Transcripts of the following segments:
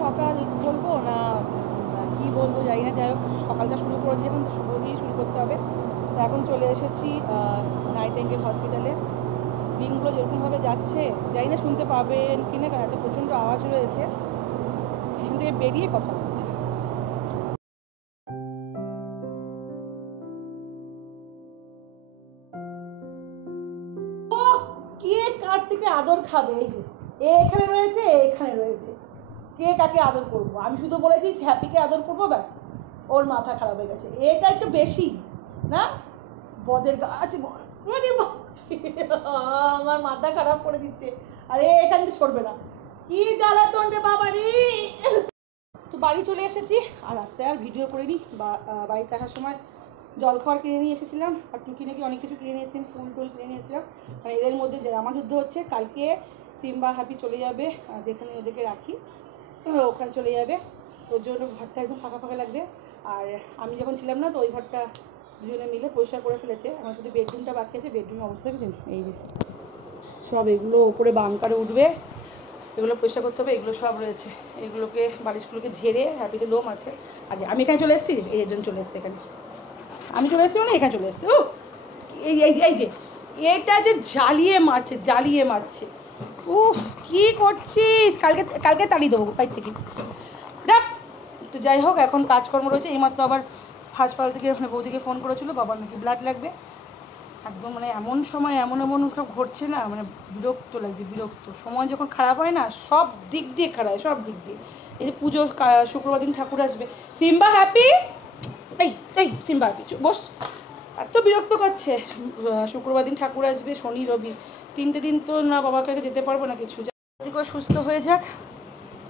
সকাল বলবো না কি বলবো জানি না, যাই হোক সকালটা শুরু করেছি যখন তো শুভ দিয়ে শুরু করতে হবে। তো এখন চলে এসেছি নাইটিঙ্গেল হসপিটালে। দিনগুলো যেরকমভাবে যাচ্ছে জানি না শুনতে পাবেন কি না, কারণ এত প্রচণ্ড আওয়াজ রয়েছে, এখান থেকে বেরিয়ে কথা বলছি। কে কার থেকে আদর খাবে? এই যে এখানে রয়েছে, এখানে রয়েছে, কে কাকে আদর করবো? আমি শুধু বলেছি হ্যাপিকে আদর করবো, ব্যাস ওর মাথা খারাপ হয়ে গেছে। এটা একটু বেশি না? বদের গাছ আমার মাথা খারাপ করে দিচ্ছে। আরে এখান থেকে সরবে না, কি জ্বালাতন রে বাবা রে। তো বাড়ি চলে এসেছি, আর রাস্তায় আর ভিডিও করিনি। বাড়িতে আসার সময় জলখাবার কিনে নিয়ে এসেছিলাম, আর টুকিনাকি অনেক কিছু কিনে নিয়ে এসেছিলাম, ফুল টুল কিনে নিয়ে এসেছিলাম। আর এদের মধ্যে জামা যুদ্ধ হচ্ছে। কালকে সিম্বা হ্যাপি চলে যাবে যেখানে ওদেরকে রাখি, ওখানে চলে যাবে। ওর জন্য ঘরটা একদম ফাঁকা ফাঁকা লাগবে। আর আমি যখন ছিলাম না, তো ওই ঘরটা দুজনে মিলে পরিষ্কার করে ফেলেছে। আমার শুধু বেডরুমটা বাকি আছে। বেডরুমের অবস্থা দেখেছেন? এই যে সব এগুলো ওপরে বাঙ্কারে উঠবে, এগুলো পরিষ্কার করতে হবে। এগুলো সব রয়েছে, এগুলোকে বালিশগুলোকে ঝেড়ে, হ্যাপিতে লোম আছে আগে। আমি এখানে চলে এসেছি, এই জন্য চলে এসেছি এখানে। আমি চলে এসেছি মানে এখানে চলে এসেছি। ও এই এই এই যে এটা যে জ্বালিয়ে মারছে, জ্বালিয়ে মারছে। উফ, কি করছিস? কালকে কালকে তাড়িয়ে দেবো বাড়ি থেকে, দেখ। তো যাই হোক, এখন কাজকর্ম রয়েছে। এইমাত্র আবার হাসপাতাল থেকে ওখানে বৌদিকে ফোন করেছিল, বাবার নাকি ব্লাড লাগবে। একদম মানে এমন সময় এমন এমন সব ঘটছে না, মানে বিরক্ত লাগছে, বিরক্ত। সময় যখন খারাপ হয় না, সব দিক দিয়ে খারাপ হয়, সব দিক দিয়ে। এই যে পুজো, শুক্রবার দিন ঠাকুর আসবে। সিম্বা হ্যাপি, এই এই সিম্বা হ্যাপি, বস। এত বিরক্ত করছে। শুক্রবার দিন ঠাকুর আসবে, শনি রবি, 3টে দিন তো না বাবার কাছে যেতে পারবো না কিছু। যদি করে সুস্থ হয়ে যাক,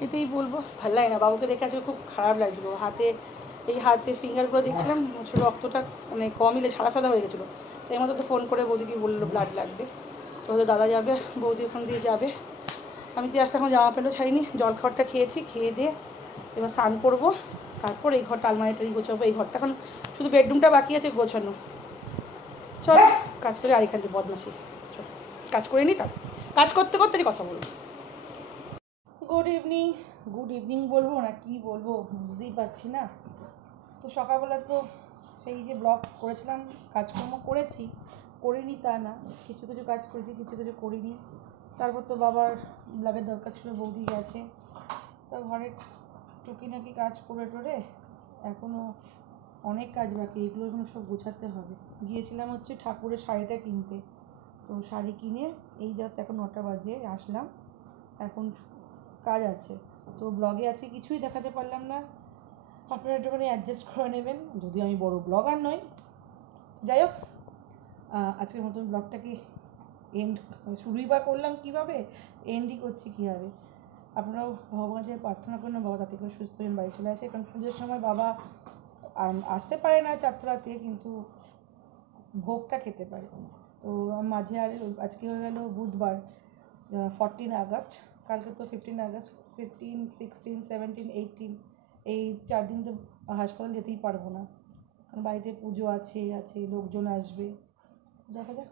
এটাই বলবো। ভালো লাগে না বাবুকে দেখে, আজকে খুব খারাপ লাগছিলো। হাতে, এই হাতে ফিঙ্গারগুলো দেখছিলাম, ছোটো রক্তটা মানে কম মিলে সাদা সাদা হয়ে গেছিলো। তাই মতো তো ফোন করে বৌদিকে বললো ব্লাড লাগবে। তো ওদের দাদা যাবে, বৌদি ওখান দিয়ে যাবে। আমি জাস্ট এখন জামা প্যান্টও ছাড়িনি, জলখাবারটা খেয়েছি, খেয়ে দিয়ে এবার স্নান করবো। তারপর এই ঘরটা আলমারিটাই গোছাবো। এই ঘরটা এখন শুধু বেডরুমটা বাকি আছে গোছানো। চলো কাজ করে, আর এখান থেকে বদমাসি। চলো কাজ করে নিই, তার কাজ করতে করতে কথা বলবো। Good evening. গুড ইভিনিং বলবো না কি বলবো বুঝতেই পারছি না। তো সকালবেলা তো সেই যে ব্লগ করেছিলাম, কাজকর্ম করেছি, করিনি তা না, কিছু কিছু কাজ করেছি, কিছু কিছু করিনি। তারপর তো বাবার ব্লাডের দরকার ছিল, বৌদি গেছে। তো ঘরের টুকিনাকি কাজ করে টোরে এখনও অনেক কাজ বাকি, এগুলো এখনো সব গোছাতে হবে। গিয়েছিলাম হচ্ছে ঠাকুরের শাড়িটা কিনতে, তো শাড়ি কিনে এই জাস্ট এখন 9টা বাজে আসলাম। এখন কাজ আছে, তো ব্লগে আছে কিছুই দেখাতে পারলাম না। আপনারা একটুখানি অ্যাডজাস্ট করে নেবেন, যদিও আমি বড় ব্লগার নই। যাই হোক, আজকের মতন ব্লগটাকে এন্ড, শুরুই বা করলাম কীভাবে, এন্ডই করছি কীভাবে। আপনারাও ভগবানের কাছে প্রার্থনা করুন বাবা তাতে করে সুস্থ হয়ে বাড়ি চলে আসে, কারণ পুজোর সময় বাবা আসতে পারে না চারতলাতে, কিন্তু ভোগটা খেতে পারে। তো মাঝে আর আজকে হয়ে গেল বুধবার 14 আগস্ট, কালকে তো 15 আগস্ট, 15, 16, 17, 18, এই 4 দিন তো হাসপাতাল যেতেই পারবো না, কারণ বাড়িতে পুজো আছে, লোকজন আসবে। দেখা যাক।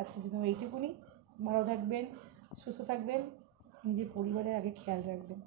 আজকের জন্য এইটুকুনি। ভালো থাকবেন, সুস্থ থাকবেন, নিজের পরিবারের আগে খেয়াল রাখবেন।